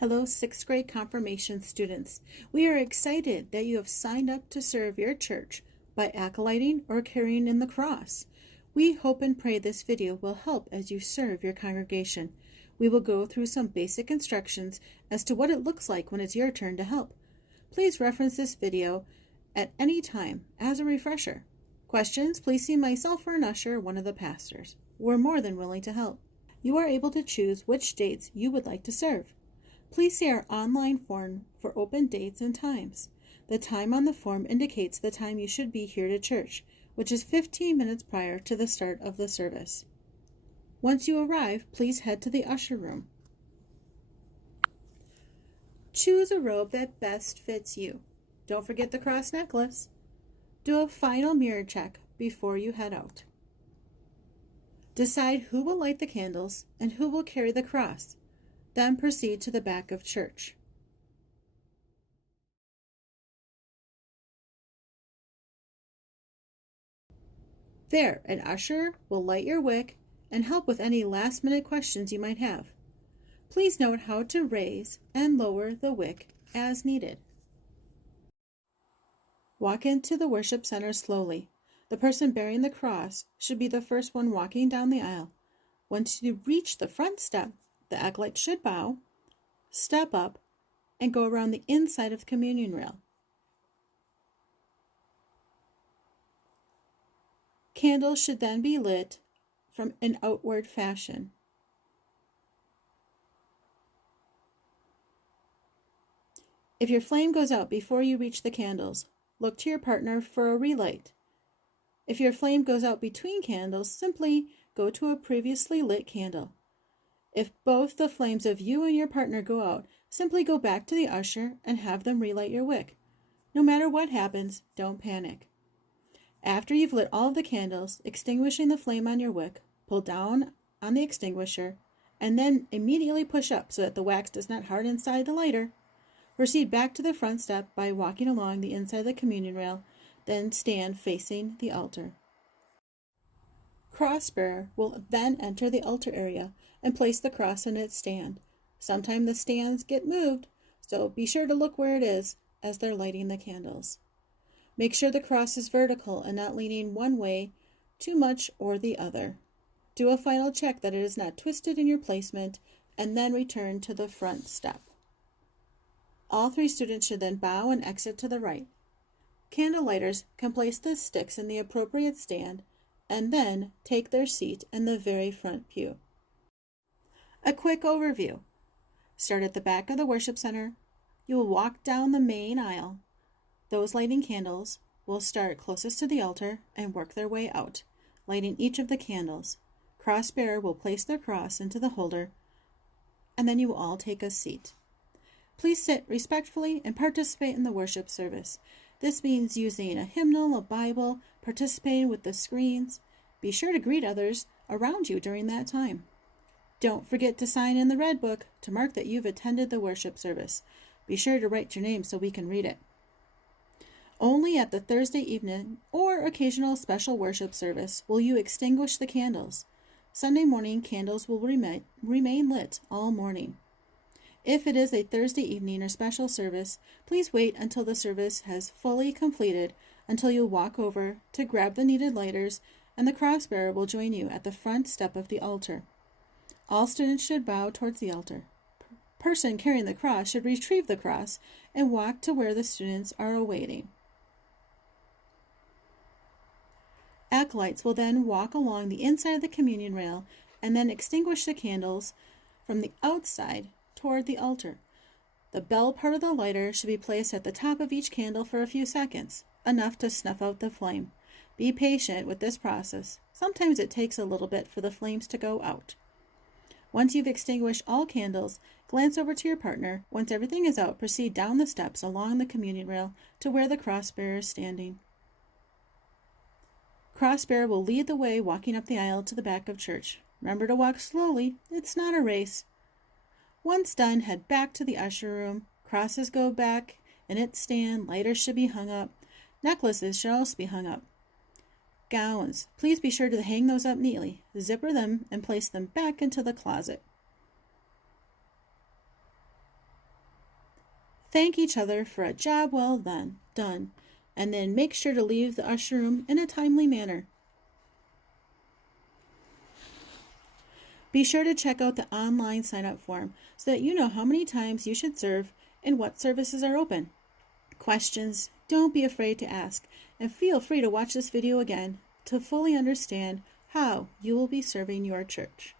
Hello, 6th grade confirmation students. We are excited that you have signed up to serve your church by acolyting or carrying in the cross. We hope and pray this video will help as you serve your congregation. We will go through some basic instructions as to what it looks like when it's your turn to help. Please reference this video at any time as a refresher. Questions, please see myself or an usher, one of the pastors. We're more than willing to help. You are able to choose which dates you would like to serve. Please see our online form for open dates and times. The time on the form indicates the time you should be here to church, which is 15 minutes prior to the start of the service. Once you arrive, please head to the usher room. Choose a robe that best fits you. Don't forget the cross necklace. Do a final mirror check before you head out. Decide who will light the candles and who will carry the cross. Then proceed to the back of church. There, an usher will light your wick and help with any last-minute questions you might have. Please note how to raise and lower the wick as needed. Walk into the worship center slowly. The person bearing the cross should be the first one walking down the aisle. Once you reach the front step, the acolyte should bow, step up, and go around the inside of the communion rail. Candles should then be lit from an outward fashion. If your flame goes out before you reach the candles, look to your partner for a relight. If your flame goes out between candles, simply go to a previously lit candle. If both the flames of you and your partner go out, simply go back to the usher and have them relight your wick. No matter what happens, don't panic. After you've lit all of the candles, extinguishing the flame on your wick, pull down on the extinguisher, and then immediately push up so that the wax does not harden inside the lighter. Proceed back to the front step by walking along the inside of the communion rail, then stand facing the altar. Crossbearer will then enter the altar area and place the cross in its stand. Sometimes the stands get moved, so be sure to look where it is as they're lighting the candles. Make sure the cross is vertical and not leaning one way too much or the other. Do a final check that it is not twisted in your placement, and then return to the front step. All three students should then bow and exit to the right. Candle lighters can place the sticks in the appropriate stand and then take their seat in the very front pew. A quick overview. Start at the back of the worship center. You will walk down the main aisle. Those lighting candles will start closest to the altar and work their way out, lighting each of the candles. Cross-bearer will place their cross into the holder, and then you will all take a seat. Please sit respectfully and participate in the worship service. This means using a hymnal, a Bible, participating with the screens. Be sure to greet others around you during that time. Don't forget to sign in the red book to mark that you've attended the worship service. Be sure to write your name so we can read it. Only at the Thursday evening or occasional special worship service will you extinguish the candles. Sunday morning candles will remain lit all morning. If it is a Thursday evening or special service, please wait until the service has fully completed until you walk over to grab the needed lighters, and the crossbearer will join you at the front step of the altar. All students should bow towards the altar. Person carrying the cross should retrieve the cross and walk to where the students are awaiting. Acolytes will then walk along the inside of the communion rail and then extinguish the candles from the outside toward the altar. The bell part of the lighter should be placed at the top of each candle for a few seconds, enough to snuff out the flame. Be patient with this process. Sometimes it takes a little bit for the flames to go out. Once you've extinguished all candles, glance over to your partner. Once everything is out, proceed down the steps along the communion rail to where the crossbearer is standing. Crossbearer will lead the way walking up the aisle to the back of church. Remember to walk slowly. It's not a race. Once done, head back to the usher room. Crosses go back in its stand. Lighters should be hung up. Necklaces should also be hung up. Gowns. Please be sure to hang those up neatly. Zipper them and place them back into the closet. Thank each other for a job well done, and then make sure to leave the usher room in a timely manner. Be sure to check out the online sign-up form so that you know how many times you should serve and what services are open. Questions, don't be afraid to ask, and feel free to watch this video again to fully understand how you will be serving your church.